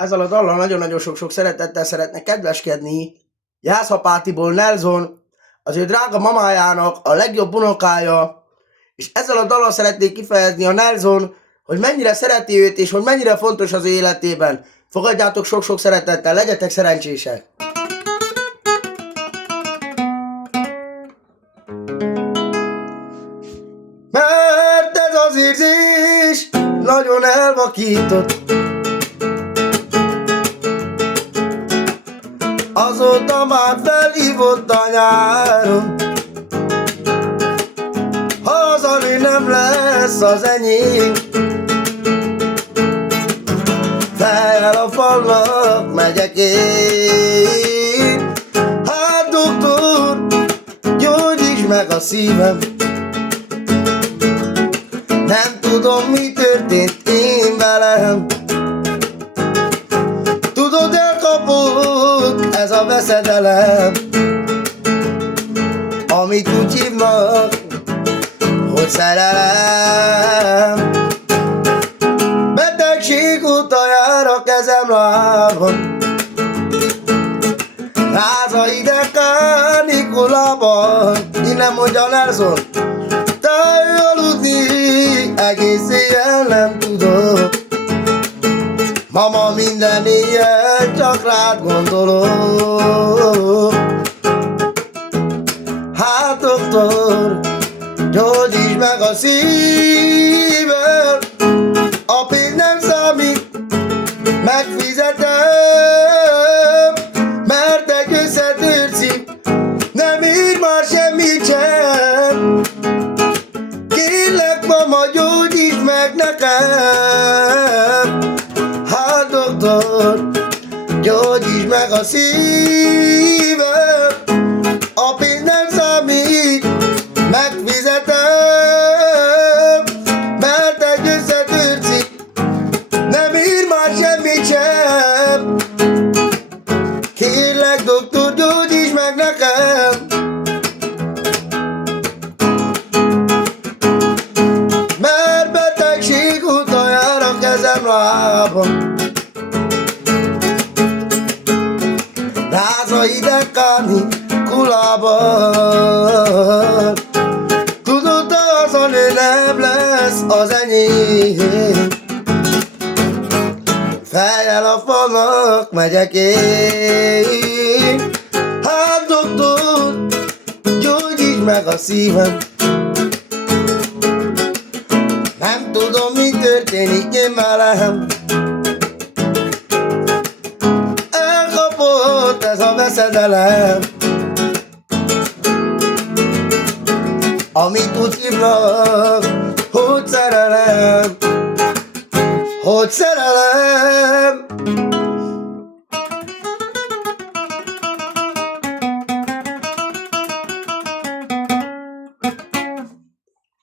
Ezzel a dallal nagyon-nagyon sok-sok szeretettel szeretnek kedveskedni Jászapátiból Nelson, az ő drága mamájának a legjobb unokája, és ezzel a dallal szeretnék kifejezni a Nelson, hogy mennyire szereti őt, és hogy mennyire fontos az ő életében. Fogadjátok sok-sok szeretettel, legyetek szerencsések! Mert ez az érzés nagyon elvakított, azóta már felhívott a nyáron. Hazani nem lesz az enyém, fejjel a falnak megyek én. Hát doktor, gyógyíts meg a szívem, nem tudom, mi történt én velem. Tudod, elkapott ez a veszedelem, amit úgy hívnak, hogy szerelem. Betegség óta jár a kezem lábon, ráza ide kánikulában. Innen mondja Nelson, te aludni egész éjjel nem tudok. Mama, minden éjjel csak rád gondolok. Hát doktor, gyógyíts meg a szívem, a pénz nem számít, megfizetem, mert egy összetört szív nem ír már semmit sem. Kérlek, mama, gyógyíts meg nekem. Hát doktor, gyógyíts meg a szívem, a pénz nem számít, megfizetem, mert egy összetört szív nem ír már semmit sem. Kérlek, doktor, gyógyíts meg nekem. Mert betegség óta jár a kezem lábam, ráza ide kánikulában. Tudod, azon nem lesz az enyém, fejjel a falnak megyek én. Hát doktor, gyógyíts meg a szívem, nem tudom, mi történik én velem. Elkapott ez a veszedelem, amit úgy hívnak, hogy szerelem, hogy szerelem.